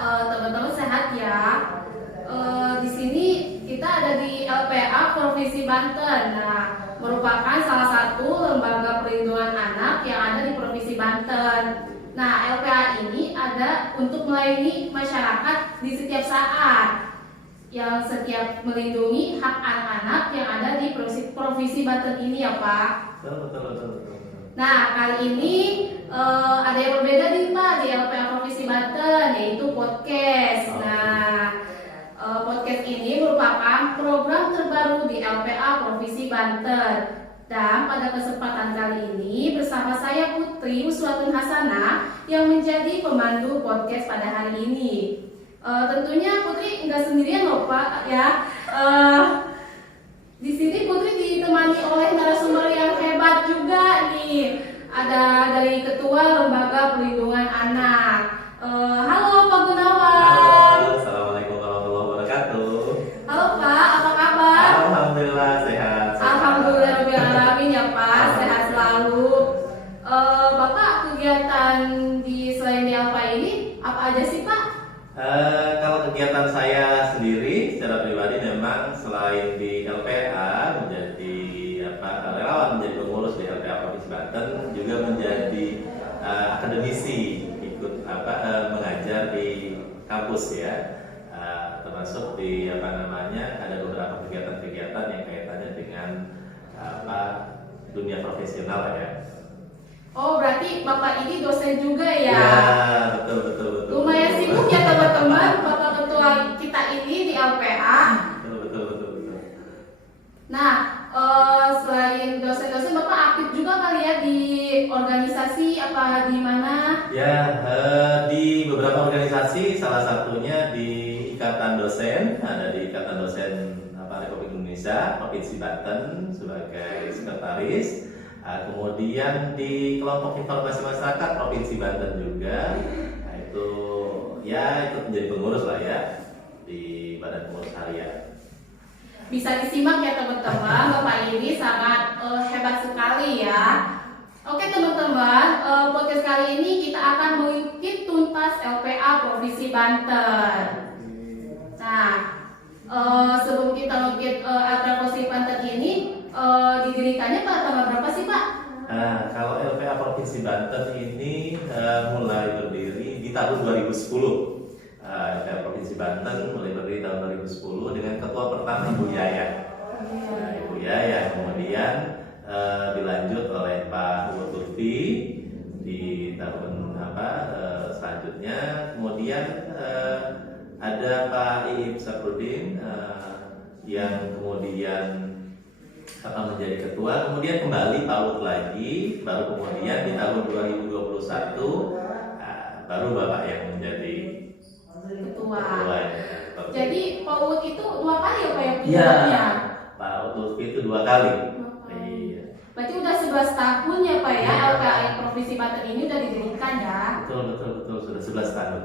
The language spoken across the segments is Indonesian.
teman-teman sehat ya. Di sini kita ada di LPA Provinsi Banten. Nah, merupakan salah satu lembaga perlindungan anak yang ada di Provinsi Banten. Nah, LPA ini ada untuk melayani masyarakat di setiap saat, yang setiap melindungi hak anak-anak yang ada di Provinsi Banten ini ya Pak. Betul. Nah, kali ini ada yang berbeda nih Pak di LPA Provinsi Banten, yaitu podcast. Nah, podcast ini merupakan program terbaru di LPA Provinsi Banten. Dan pada kesempatan kali ini bersama saya Putri Uswatun Hasanah yang menjadi pemandu podcast pada hari ini. Tentunya Putri nggak sendirian loh Pak ya. Di sini Putri ditemani oleh narasumber yang hebat juga nih. Ada dari Ketua Lembaga Perlindungan Anak. Halo Pak Gunawan. Halo, assalamualaikum warahmatullahi wabarakatuh. Halo Pak, apa kabar? Alhamdulillah sehat. Alhamdulillah ya Pak, sehat selalu. Bapak kegiatan di selain di LPA ini apa aja sih Pak? Kalau kegiatan saya sendiri secara pribadi memang selain di LPA menjadi relawan, menjadi pengurus di LPA Provinsi Banten, juga menjadi akademisi, ikut mengajar di kampus ya, termasuk di ada beberapa kegiatan-kegiatan yang kaitannya dengan dunia profesional ya. Oh, berarti Bapak ini dosen juga ya? Ya, betul. Lumayan sibuk ya teman-teman, Bapak ketua kita ini di LPA. Betul. Nah, selain dosen-dosen, Bapak aktif juga kali ya di organisasi apa di mana? Ya, di beberapa organisasi, salah satunya di Ikatan Dosen, ada di Ikatan Dosen Republik Indonesia Provinsi Banten sebagai sekretaris. Kemudian di kelompok informasi masyarakat Provinsi Banten juga, nah itu menjadi pengurus lah ya di Badan Pengurus Harian. Bisa disimak ya teman-teman, Bapak ini sangat hebat sekali ya. Oke teman-teman, podcast kali ini kita akan mengikuti tuntas LPA Provinsi Banten. Nah, sebelum kita mengikuti LPA Provinsi Banten ini, didirikannya pada tanggal berapa sih Pak? Nah, kalau LPA Provinsi Banten ini mulai berdiri di tahun 2010. LPA Provinsi Banten mulai berdiri tahun 2010 dengan ketua pertama Ibu Yaya. Nah, Ibu Yaya kemudian dilanjut oleh Pak Lutfi di tahun selanjutnya. Kemudian ada Pak Iib Saprudin yang kemudian menjadi ketua, kemudian kembali PAUD lagi, baru kemudian di tahun 2021 baru Bapak yang menjadi ketua. Ya. Jadi PAUD itu 2 kali ya Pak ya? Iya, PAUD Lutfi itu 2 kali. Iya. Berarti udah 11 tahun ya Pak ya, LPA Provinsi Banten ini udah didirikan ya? Betul, sudah 11 tahun.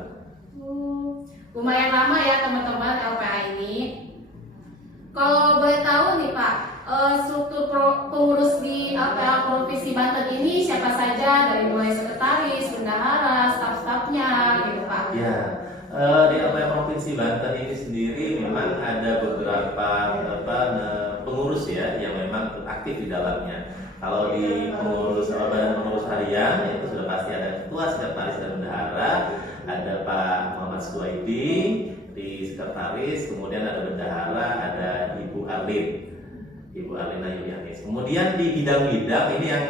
Lumayan lama ya teman-teman LPA ini. Kalau boleh tahu nih Pak, struktur pengurus di LPA Provinsi Banten ini siapa saja, dari mulai sekretaris, bendahara, staf-stafnya gitu Pak? Ya, di LPA Provinsi Banten ini sendiri memang ada beberapa pengurus ya yang memang aktif di dalamnya. Kalau di Badan Pengurus Harian itu sudah pasti ada ketua, sekretaris dan bendahara, ada Pak Muhammad Suwaidi di sekretaris, kemudian ada bendahara, ada Ibu Arlina Yulianis. Kemudian di bidang-bidang ini yang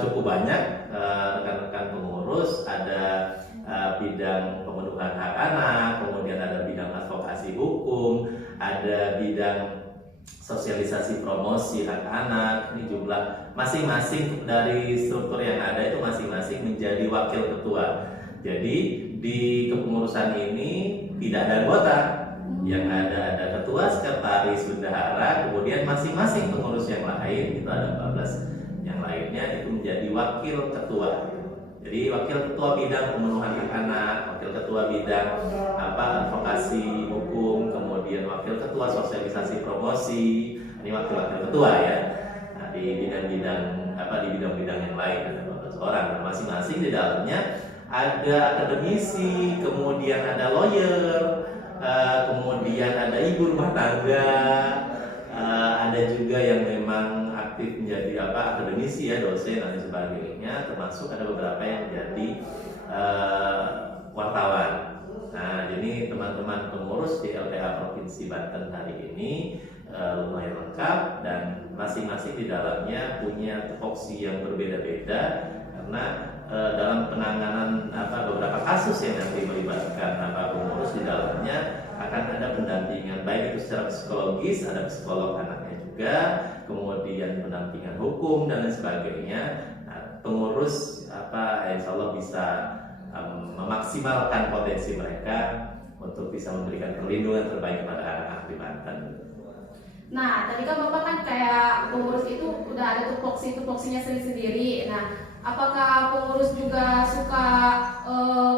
cukup banyak rekan-rekan pengurus, ada bidang pemenuhan hak anak, kemudian ada bidang advokasi hukum, ada bidang sosialisasi promosi hak anak. Ini jumlah masing-masing dari struktur yang ada itu masing-masing menjadi wakil ketua. Jadi di kepengurusan ini tidak ada anggota, yang ada ketua, sekretaris, bendahara, kemudian masing-masing pengurus yang lain itu ada 14 yang lainnya itu menjadi wakil ketua. Jadi wakil ketua bidang pemenuhan hak anak, wakil ketua bidang advokasi hukum, kemudian wakil ketua sosialisasi promosi, ini wakil-wakil ketua ya. Nah, di bidang-bidang yang lain ada 12 orang, masing-masing di dalamnya ada akademisi, kemudian ada lawyer, kemudian ada ibu rumah tangga, ada juga yang memang aktif menjadi akademisi ya, dosen dan sebagainya, termasuk ada beberapa yang menjadi wartawan. Nah, jadi teman-teman pengurus di LPA Provinsi Banten hari ini lumayan lengkap dan masing-masing di dalamnya punya tupoksi yang berbeda-beda karena dalam penanganan beberapa kasus yang nanti melibatkan pengurus di dalamnya akan ada pendampingan baik itu secara psikologis, ada psikolog anaknya juga, kemudian pendampingan hukum dan lain sebagainya. Nah, pengurus insya Allah bisa memaksimalkan potensi mereka untuk bisa memberikan perlindungan terbaik kepada anak-anak di Banten. Nah, tadi kan Bapak kan kayak pengurus itu udah ada tupoksinya sendiri-sendiri. Nah, apakah pengurus juga suka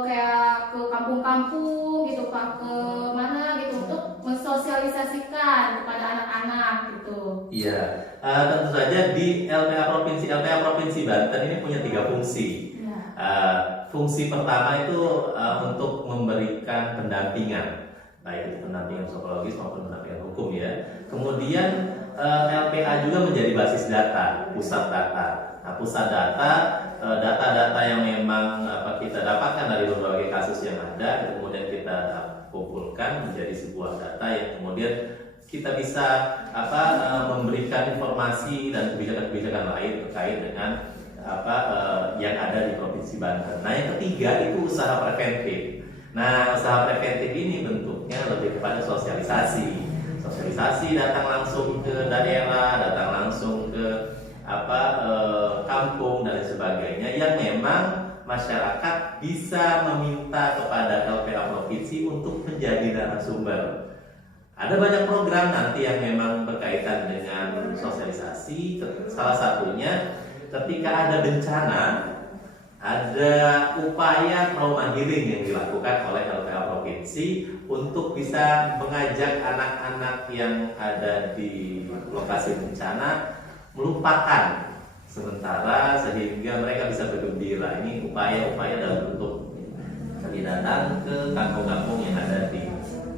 kayak ke kampung-kampung gitu Pak, ke mana gitu untuk mensosialisasikan kepada anak-anak gitu? Iya, tentu saja di LPA Provinsi Banten ini punya 3 fungsi. Fungsi pertama itu untuk memberikan pendampingan, baik itu pendampingan psikologis maupun pendampingan hukum ya. Kemudian LPA juga menjadi basis data, pusat data. Nah, pusat data, data-data yang memang kita dapatkan dari berbagai kasus yang ada, kemudian kita kumpulkan menjadi sebuah data yang kemudian kita bisa memberikan informasi dan kebijakan-kebijakan lain terkait dengan yang ada di Provinsi Banten. Nah, yang ketiga itu usaha preventif. Nah, usaha preventif ini bentuknya lebih kepada sosialisasi. Sosialisasi datang langsung ke daerah, datang langsung ke kampung dan sebagainya yang memang masyarakat bisa meminta kepada LPA Provinsi untuk menjadi narasumber. Ada banyak program nanti yang memang berkaitan dengan sosialisasi. Salah satunya ketika ada bencana, ada upaya trauma healing yang dilakukan oleh LPA Provinsi untuk bisa mengajak anak-anak yang ada di lokasi bencana melupakan sementara sehingga mereka bisa bergembira. Ini upaya-upaya dalam bentuk datang ke kampung-kampung yang ada di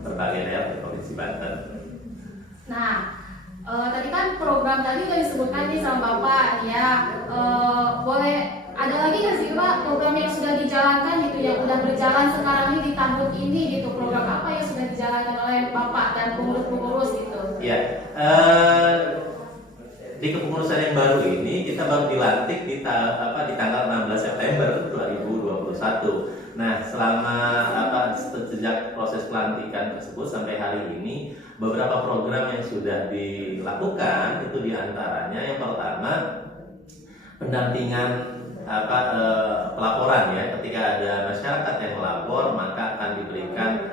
berbagai daerah di Provinsi Banten. Nah, tadi kan program tadi udah disebutkan nih sama Bapak ya. Boleh ada lagi nggak sih Pak program yang sudah dijalankan gitu yang udah berjalan sekarang ini di tahun ini gitu, program apa yang sudah dijalankan oleh Bapak dan pengurus-pengurus gitu? Iya, di kepengurusan yang baru ini kita baru dilantik di tanggal 16 September 2021. Nah, selama sejak proses pelantikan tersebut sampai hari ini beberapa program yang sudah dilakukan itu diantaranya yang pertama pendampingan pelaporan ya, ketika ada masyarakat yang melapor maka akan diberikan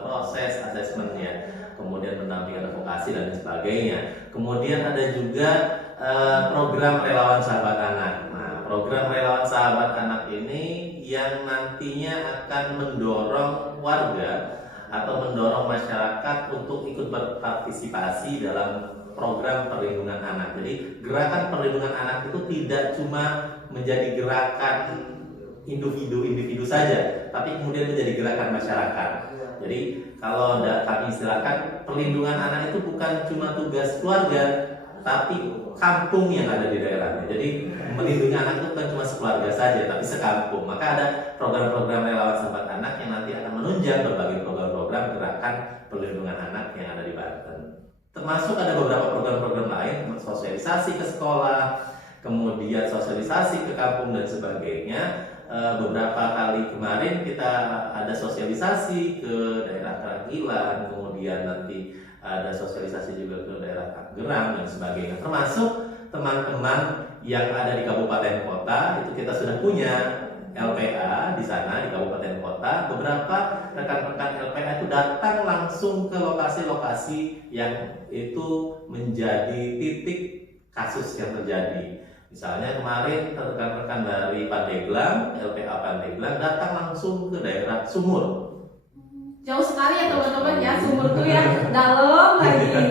proses asesmennya, kemudian pendampingan advokasi dan sebagainya. Kemudian ada juga program relawan sahabat anak. Nah, program relawan sahabat anak ini yang nantinya akan mendorong warga atau mendorong masyarakat untuk ikut berpartisipasi dalam program perlindungan anak. Jadi gerakan perlindungan anak itu tidak cuma menjadi gerakan individu saja, tapi kemudian menjadi gerakan masyarakat. Jadi kalau kami istilahkan perlindungan anak itu bukan cuma tugas keluarga, tapi kampung yang ada di daerahnya. Jadi melindungi anak itu bukan cuma sekeluarga saja, tapi sekampung. Maka ada program-program relawan sahabat anak yang nanti akan menunjang berbagai program-program gerakan perlindungan anak yang ada di Banten. Termasuk ada beberapa program-program lain, sosialisasi ke sekolah, kemudian sosialisasi ke kampung dan sebagainya. Beberapa kali kemarin kita ada sosialisasi ke daerah Keragilan, kemudian nanti ada sosialisasi juga ke daerah Tangerang dan sebagainya. Termasuk teman-teman yang ada di kabupaten kota, itu kita sudah punya LPA di sana di kabupaten kota. Beberapa rekan-rekan LPA itu datang langsung ke lokasi-lokasi yang itu menjadi titik kasus yang terjadi. Misalnya kemarin rekan-rekan dari Pandeglang, LPA Pandeglang datang langsung ke daerah Sumur. Jauh sekali ya teman-teman ya, Sumur tuh ya dalam lagi.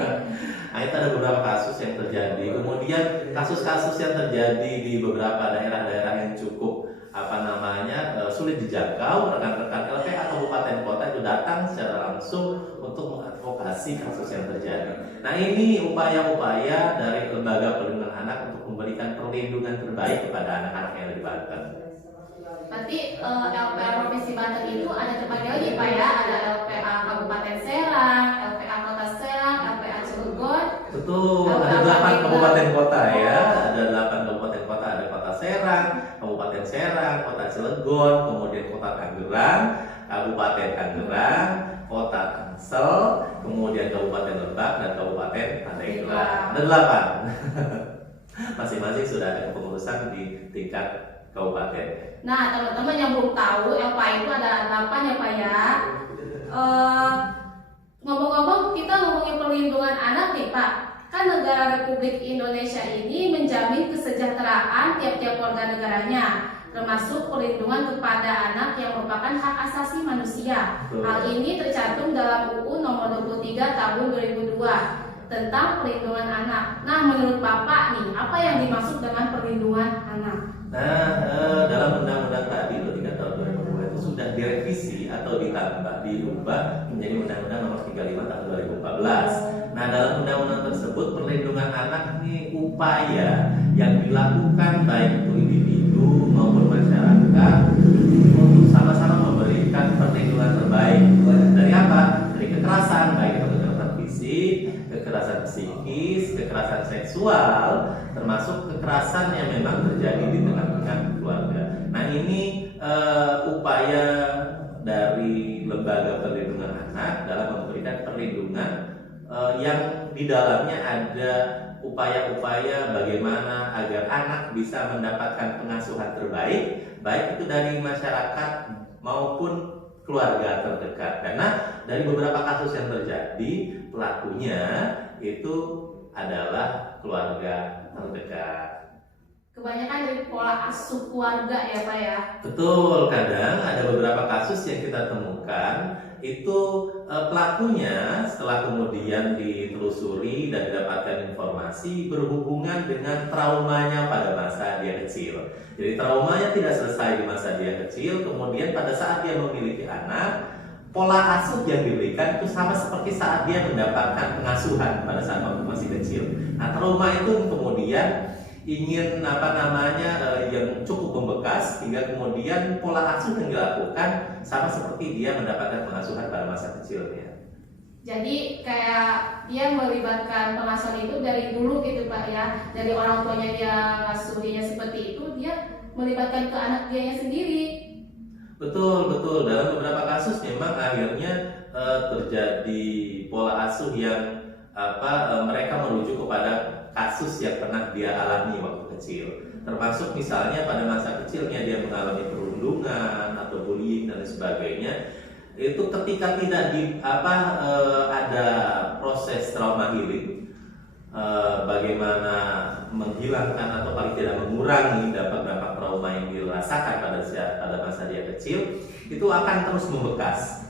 Nah, itu ada beberapa kasus yang terjadi. Kemudian kasus-kasus yang terjadi di beberapa daerah-daerah yang cukup sulit sulit dijangkau, rekan-rekan LPA kabupaten kota itu datang secara langsung untuk mengadvokasi kasus yang terjadi. Nah, ini upaya-upaya dari Lembaga Perlindungan Anak untuk memberikan perlindungan terbaik kepada anak-anak yang ada di Banten. Berarti LPA Provinsi Banten itu ada terbagi lagi Pak ya, ada LPA Kabupaten Serang, LPA Kota Serang, LPA Cilegon. Betul, ada 8 kabupaten kota ya, ada 8 kabupaten kota, ada Kota Serang, Kabupaten Serang, Kota Cilegon, kemudian Kota Tangerang, Kabupaten Tangerang, Kota Tangsel, kemudian Kabupaten Lebak dan Kabupaten Pandeglang. Ada 8. Masing-masing sudah ada kepengurusan di tingkat kabupaten. Nah, teman-teman yang belum tahu, LPA itu ada 8 ya Pak ya. Ngomong-ngomong, kita ngomongin perlindungan anak nih Pak. Kan negara Republik Indonesia ini menjamin kesejahteraan tiap-tiap warga negaranya, termasuk perlindungan kepada anak yang merupakan hak asasi manusia. Betul. Hal ini tercantum dalam UU Nomor 23 Tahun 2002 tentang perlindungan anak. Nah, menurut Bapak nih, apa yang dimaksud dengan perlindungan anak? Nah, dalam undang-undang tadi 23 tahun 2002 itu sudah direvisi atau diubah menjadi Undang-Undang Nomor 35 tahun 2014. Nah, dalam undang-undang tersebut perlindungan anak ini upaya yang dilakukan baik itu individu maupun masyarakat untuk sama-sama memberikan perlindungan terbaik dari apa? Dari kekerasan, baik itu kekerasan fisik, kekerasan psikis, kekerasan seksual, termasuk kekerasan yang memang terjadi di tengah-tengah keluarga. Nah, ini upaya dari Lembaga Perlindungan Anak dalam memberikan perlindungan yang di dalamnya ada upaya-upaya bagaimana agar anak bisa mendapatkan pengasuhan terbaik, baik itu dari masyarakat maupun keluarga terdekat. Karena dari beberapa kasus yang terjadi, pelakunya itu adalah keluarga terdekat. Kebanyakan dari pola asuh keluarga ya Pak ya. Betul, kadang ada beberapa kasus yang kita temukan itu pelakunya setelah kemudian ditelusuri dan didapatkan informasi berhubungan dengan traumanya pada masa dia kecil. Jadi traumanya tidak selesai di masa dia kecil, kemudian pada saat dia memiliki anak, pola asuh yang diberikan itu sama seperti saat dia mendapatkan pengasuhan pada saat waktu masih kecil. Nah, trauma itu kemudian ingin yang cukup membekas hingga kemudian pola asuh yang dilakukan sama seperti dia mendapatkan pengasuhan pada masa kecilnya. Jadi kayak dia melibatkan pengasuhan itu dari dulu gitu Pak ya, dari orang tuanya dia ngasuh dia seperti itu, dia melibatkan ke anak dianya sendiri. Betul. Dalam beberapa kasus memang akhirnya terjadi pola asuh yang mereka merujuk kepada kasus yang pernah dia alami waktu kecil, termasuk misalnya pada masa kecilnya dia mengalami perundungan atau bullying dan sebagainya. Itu ketika tidak ada proses trauma healing, bagaimana menghilangkan atau paling tidak mengurangi dampak-dampak trauma yang dirasakan pada masa dia kecil, itu akan terus membekas.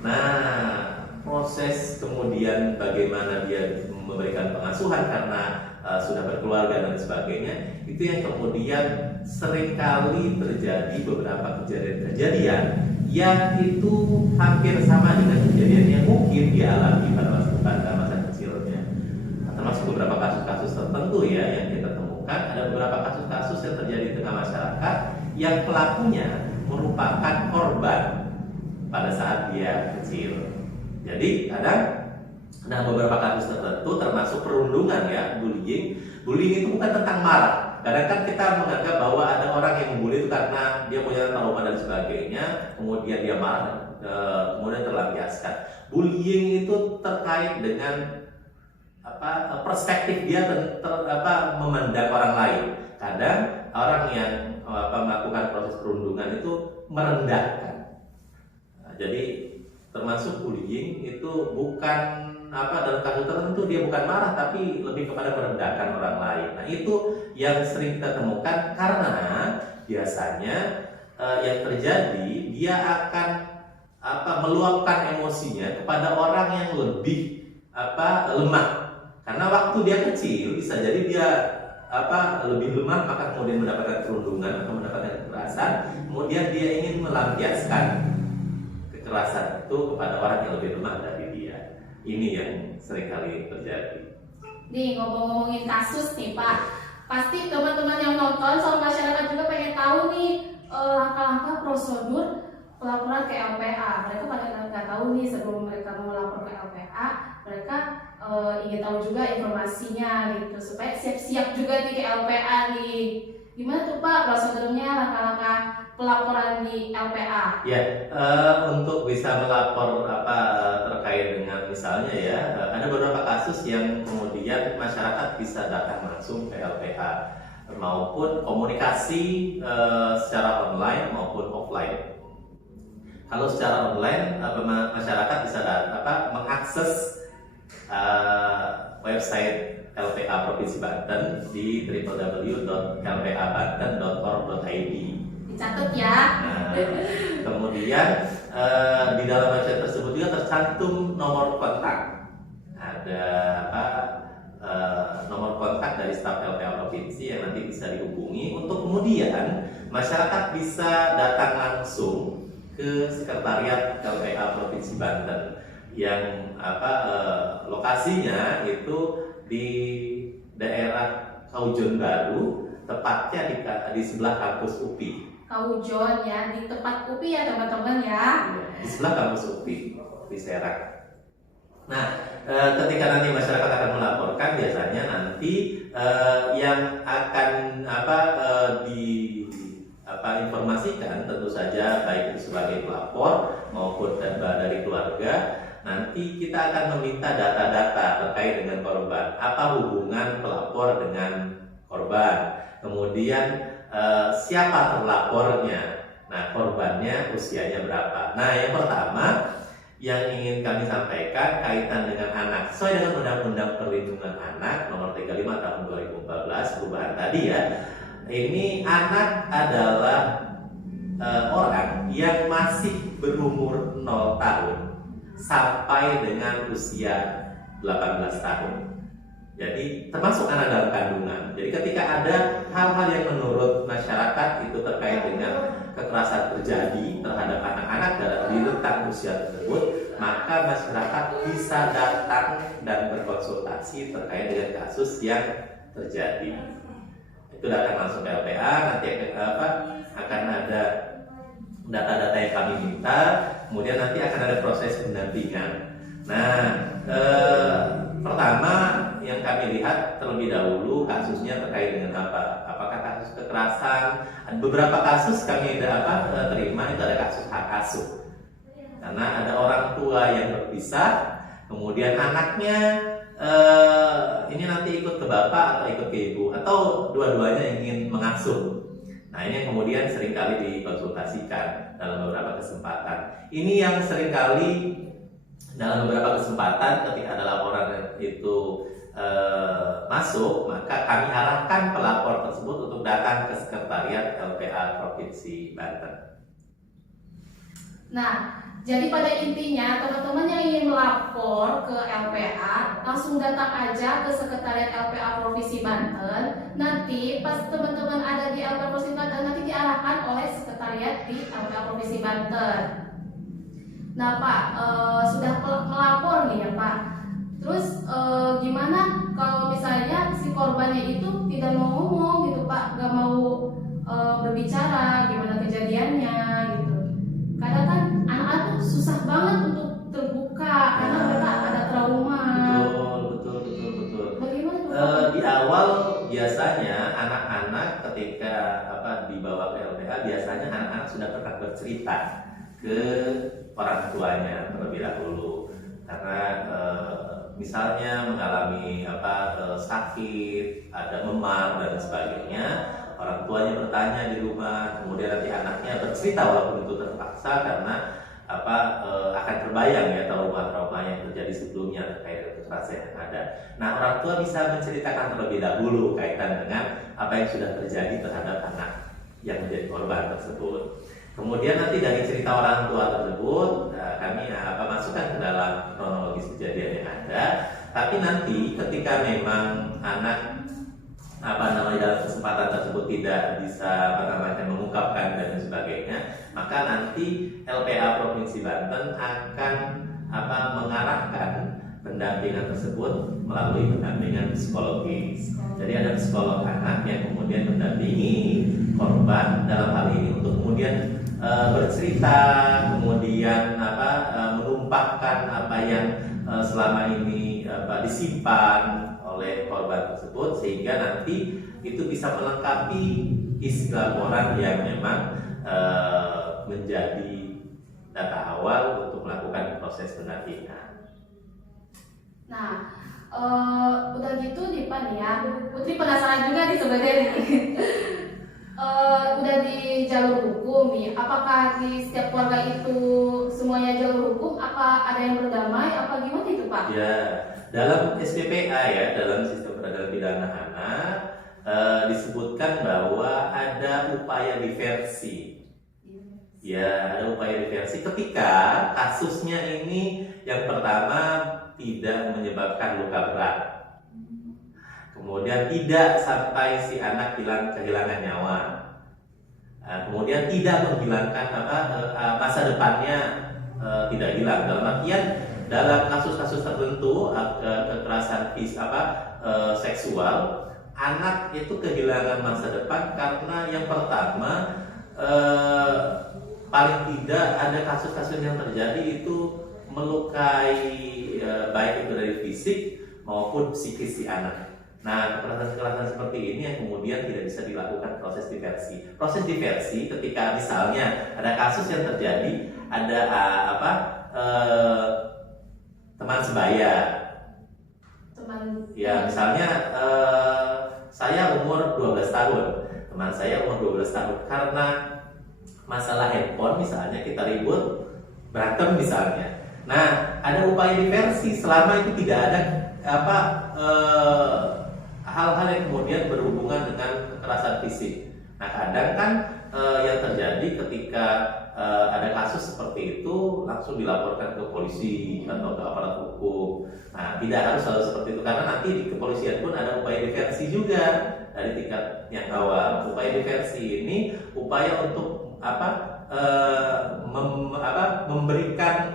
Nah, proses kemudian bagaimana dia memberikan pengasuhan karena sudah berkeluarga dan sebagainya, itu yang kemudian seringkali terjadi beberapa kejadian-kejadian yang itu hampir sama dengan kejadian yang mungkin dialami pada masa kecilnya. Nah, termasuk beberapa kasus-kasus tertentu ya yang kita temukan, ada beberapa kasus-kasus yang terjadi di tengah masyarakat yang pelakunya merupakan korban pada saat dia kecil. Jadi ada beberapa kasus tertentu termasuk perundungan ya, bullying. Bullying itu bukan tentang marah. Kadang kan kita menganggap bahwa ada orang yang membuli itu karena dia punya trauma dan sebagainya, kemudian dia marah, kemudian terlampiaskan. Bullying itu terkait dengan perspektif dia memandang orang lain. Kadang orang yang melakukan proses perundungan itu merendahkan. Nah, jadi termasuk bullying itu bukan dalam kasus tertentu dia bukan marah tapi lebih kepada merendahkan orang lain. Nah, itu yang sering kita temukan karena biasanya yang terjadi dia akan meluapkan emosinya kepada orang yang lebih lemah. Karena waktu dia kecil bisa jadi dia lebih lemah, maka kemudian mendapatkan perundungan atau mendapatkan kekerasan, kemudian dia ingin melampiaskan kekerasan itu kepada orang yang lebih lemah dari dia. Ini yang seringkali terjadi. Nih ngomongin kasus nih Pak, pasti teman-teman yang nonton sama masyarakat juga pengen tahu nih langkah-langkah prosedur pelaporan ke LPA. Mereka pada nggak tahu nih sebelum mereka mau melapor ke LPA, mereka ingin tahu juga informasinya gitu supaya siap-siap juga nih ke LPA nih. Gimana tuh Pak prosedurnya, langkah-langkah pelaporan di LPA? Ya, untuk bisa melapor terkait dengan misalnya ya, ada beberapa kasus yang kemudian masyarakat bisa datang langsung ke LPA maupun komunikasi secara online maupun offline. Kalau secara online, masyarakat bisa mengakses website LPA Provinsi Banten di www.lpabanten.org.id. Dicatat ya. Nah, kemudian di dalam website tersebut juga tercantum nomor kontak. Ada nomor kontak dari staf LPA Provinsi yang nanti bisa dihubungi untuk kemudian masyarakat bisa datang langsung ke sekretariat LPA Provinsi Banten yang lokasinya itu di daerah Kaujon Baru, tepatnya di sebelah kampus UPI. Kaujon ya, di tempat UPI ya teman-teman ya. Di sebelah kampus UPI di Serang. Nah, ketika nanti masyarakat akan melaporkan, biasanya nanti yang akan informasikan tentu saja baik itu sebagai pelapor maupun dari keluarga. Nanti kita akan meminta data-data terkait dengan korban. Apa hubungan pelapor dengan korban? Kemudian siapa terlapornya? Nah, korbannya usianya berapa? Nah, yang pertama yang ingin kami sampaikan kaitan dengan anak. Sesuai dengan Undang-Undang Perlindungan Anak Nomor 35 Tahun 2014 perubahan tadi ya. Ini anak adalah orang yang masih berumur 0 tahun sampai dengan usia 18 tahun. Jadi termasuk anak dalam kandungan. Jadi ketika ada hal-hal yang menurut masyarakat itu terkait dengan kekerasan terjadi terhadap anak-anak di rentang usia tersebut, maka masyarakat bisa datang dan berkonsultasi terkait dengan kasus yang terjadi. Itu datang langsung ke LPA, nanti akan ada data-data yang kami minta, kemudian nanti akan ada proses pendampingan. Nah, pertama yang kami lihat terlebih dahulu kasusnya terkait dengan apa? Apakah kasus kekerasan? Beberapa kasus kami terima itu ada kasus hak asuh, karena ada orang tua yang berpisah, kemudian anaknya ini nanti ikut ke bapak atau ikut ke ibu atau dua-duanya ingin mengasuh. Nah, ini yang kemudian seringkali dikonsultasikan dalam beberapa kesempatan. Ini yang seringkali dalam beberapa kesempatan ketika ada laporan itu masuk, maka kami arahkan pelapor tersebut untuk datang ke sekretariat LPA Provinsi Banten. Nah, jadi pada intinya teman-teman yang ingin melapor ke LPA langsung datang aja ke sekretariat LPA Provinsi Banten. Nanti pas teman-teman ada di LPA Provinsi Banten nanti diarahkan oleh sekretariat di LPA Provinsi Banten. Nah Pak, sudah melapor nih ya Pak. Terus gimana kalau misalnya si korbannya itu tidak mau ngomong gitu Pak, nggak mau berbicara gimana kejadiannya gitu. Kadang kan anak-anak tuh susah banget untuk terbuka karena mereka ada trauma. Betul. Bagaimana tuh? Di awal biasanya anak-anak ketika dibawa ke LPA, biasanya anak-anak sudah pernah bercerita ke orang tuanya terlebih dahulu, karena misalnya mengalami sakit, ada memar dan sebagainya. Orang tuanya bertanya di rumah, kemudian nanti anaknya bercerita walaupun itu terpaksa karena akan terbayang ya trauma-trauma yang terjadi sebelumnya terkait dengan kekerasan yang ada. Nah, orang tua bisa menceritakan terlebih dahulu kaitan dengan apa yang sudah terjadi terhadap anak yang menjadi korban tersebut. Kemudian nanti dari cerita orang tua tersebut kami masukkan ke dalam kronologis kejadian yang ada. Tapi nanti ketika memang anak dalam kesempatan tersebut tidak bisa mengungkapkan dan sebagainya, maka nanti LPA Provinsi Banten akan mengarahkan pendampingan tersebut melalui pendampingan psikologis. Jadi ada psikolog anak yang kemudian mendampingi korban dalam hal ini untuk kemudian bercerita, kemudian menumpahkan apa yang selama ini disimpan oleh korban tersebut, sehingga nanti itu bisa melengkapi isi laporan yang memang menjadi data awal untuk melakukan proses pendampingan. Nah, udah gitu nih Pak nih ya, Putri penasaran juga nih sebenarnya nih. Udah di jalur hukum nih, apakah di setiap keluarga itu semuanya jalur hukum? Apa ada yang berdamai? Apa gimana itu Pak? Ya, dalam SPPA ya, dalam Sistem Peradilan Pidana Anak disebutkan bahwa ada upaya diversi. Ya, ada upaya diversi ketika kasusnya ini yang pertama tidak menyebabkan luka berat, kemudian tidak sampai si anak kehilangan nyawa, kemudian tidak menghilangkan masa depannya, tidak hilang. Dalam artian dalam kasus-kasus tertentu kekerasan seksual, anak itu kehilangan masa depan karena yang pertama paling tidak ada kasus-kasus yang terjadi itu melukai baik itu dari fisik maupun psikis si anak. Nah, kekerasan seperti ini yang kemudian tidak bisa dilakukan proses diversi. Proses diversi ketika misalnya ada kasus yang terjadi, ada teman sebaya. Ya, misalnya saya umur 12 tahun, teman saya umur 12 tahun, karena masalah handphone misalnya kita ribut, berantem misalnya. Nah, ada upaya diversi selama itu tidak ada hal-hal yang kemudian berhubungan dengan kekerasan fisik. Nah, kadang kan yang terjadi ketika ada kasus seperti itu langsung dilaporkan ke polisi atau ke aparat hukum. Nah, tidak harus selalu seperti itu, karena nanti di kepolisian pun ada upaya diversi juga dari tingkat yang awal. Upaya diversi ini upaya untuk memberikan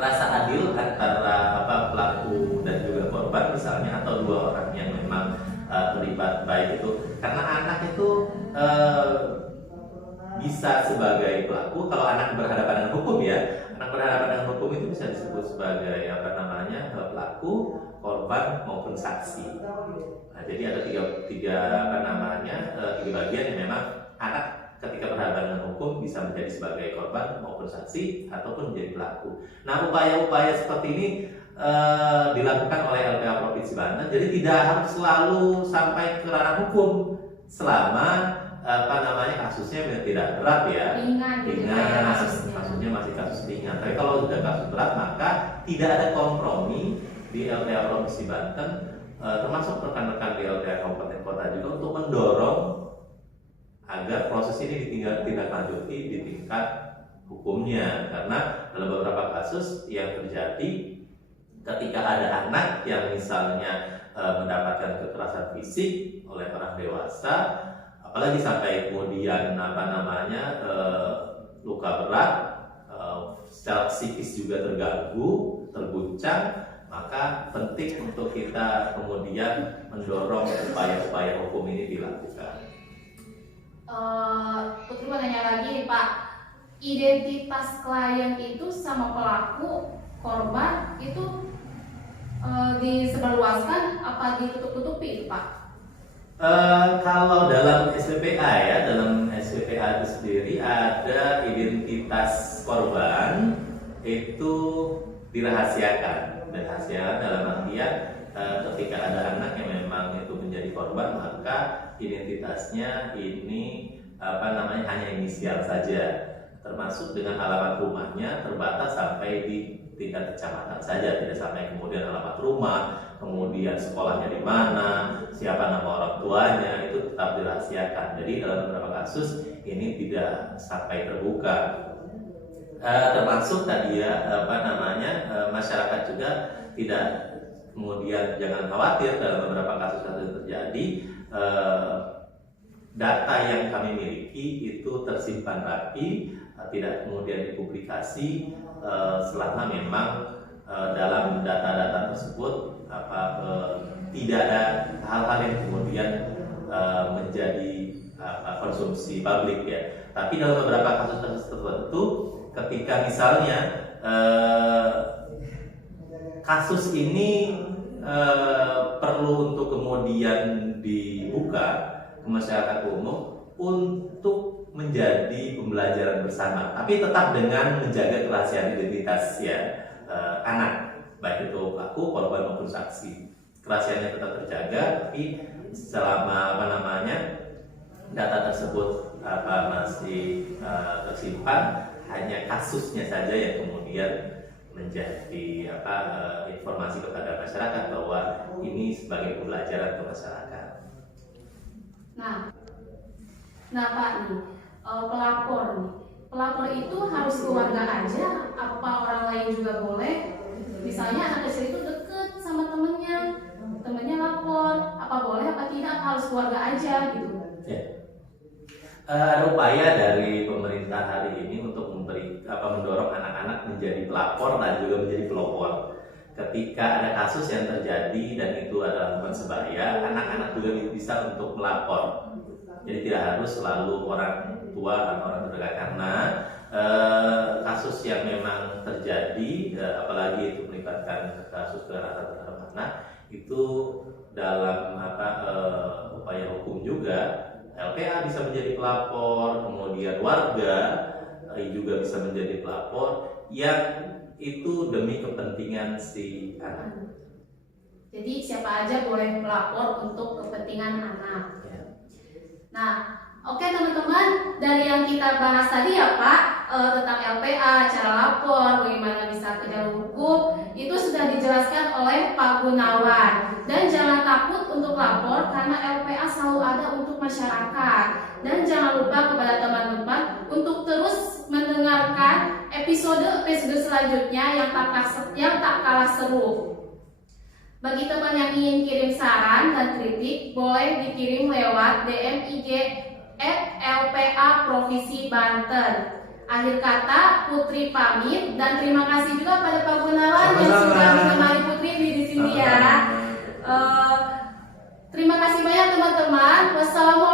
rasa adil antara pelaku dan juga korban misalnya, atau dua orang yang memang terlibat, baik itu karena anak itu bisa sebagai pelaku. Kalau anak berhadapan dengan hukum ya, anak berhadapan dengan hukum itu bisa disebut sebagai pelaku, korban maupun saksi. Nah, jadi ada tiga bagian yang memang anak ketika berhadapan dengan hukum bisa menjadi sebagai korban maupun saksi ataupun menjadi pelaku. Nah, upaya-upaya seperti ini dilakukan oleh LPA Provinsi Banten. Jadi tidak harus selalu sampai ke ranah hukum selama kasusnya tidak berat ya, ringan, kasusnya masih kasus ringan. Tapi kalau sudah kasus berat, maka tidak ada kompromi di LPA Provinsi Banten, termasuk rekan-rekan di LPA Kabupaten Kota juga, untuk mendorong agar proses ini ditindaklanjuti di tingkat hukumnya. Karena dalam beberapa kasus yang terjadi ketika ada anak yang misalnya mendapatkan kekerasan fisik oleh orang dewasa, apalagi sampai kemudian luka berat, secara psikis juga terganggu, terguncang, maka penting untuk kita kemudian mendorong upaya-upaya hukum ini dilakukan. Putri mau nanya lagi nih Pak, identitas klien itu sama pelaku korban itu disebarluaskan apa ditutup-tutupi itu Pak? Kalau dalam SPPA ya, dalam SPPA itu sendiri ada identitas korban itu dirahasiakan dalam artian ketika ada anak yang memang itu menjadi korban, maka identitasnya ini hanya inisial saja, termasuk dengan alamat rumahnya terbatas sampai di tingkat kecamatan saja, tidak sampai kemudian alamat rumah, kemudian sekolahnya di mana, siapa nama orang tuanya, itu tetap dirahasiakan. Jadi dalam beberapa kasus ini tidak sampai terbuka. Termasuk tadi ya masyarakat juga tidak, kemudian jangan khawatir dalam beberapa kasus yang terjadi, data yang kami miliki itu tersimpan rapi, tidak kemudian dipublikasi selama memang dalam data-data tersebut tidak ada hal-hal yang kemudian menjadi konsumsi publik ya. Tapi dalam beberapa kasus tertentu, ketika misalnya kasus ini perlu untuk kemudian dibuka ke masyarakat umum untuk menjadi pembelajaran bersama, tapi tetap dengan menjaga kerahasiaan identitas ya anak, baik itu pelaku, korban maupun saksi. Kerahasiaannya tetap terjaga, tapi selama data tersebut masih tersimpan, hanya kasusnya saja yang kemudian menjadi informasi kepada masyarakat bahwa ini sebagai pembelajaran ke masyarakat. Nah Pak nih, pelapor itu harus keluarga aja, apa orang lain juga boleh? Misalnya anak kecil itu deket sama temennya lapor, apa boleh apa tidak, apa harus keluarga aja gitu? Ya. Ada upaya dari pemerintah hari ini untuk mendorong anak-anak menjadi pelapor dan juga menjadi pelopor. Ketika ada kasus yang terjadi dan itu adalah bukan sebaya, anak-anak juga bisa untuk melapor. Jadi tidak harus selalu orang tua atau orang terdekat, karena kasus yang memang terjadi, apalagi itu melibatkan kasus kekerasan terhadap anak, itu dalam upaya hukum juga LPA bisa menjadi pelapor, kemudian warga juga bisa menjadi pelapor, yang itu demi kepentingan si anak. Jadi siapa aja boleh melapor untuk kepentingan anak. Ya. Nah, oke teman-teman, dari yang kita bahas tadi ya Pak, tentang LPA, cara lapor, bagaimana bisa ke jalur hukum, itu sudah dijelaskan oleh Pak Gunawan. Dan jangan takut untuk lapor karena LPA selalu ada untuk masyarakat. Dan jangan lupa kepada teman-teman untuk terus mendengarkan episode selanjutnya yang tak kalah seru. Bagi teman yang ingin kirim saran dan kritik, boleh dikirim lewat DM IG @LPA Provinsi Banten. Akhir kata, Putri pamit dan terima kasih juga pada Pak Gunawan yang sudah menemani Putri di sini ya. Terima kasih banyak teman-teman. Wassalamualaikum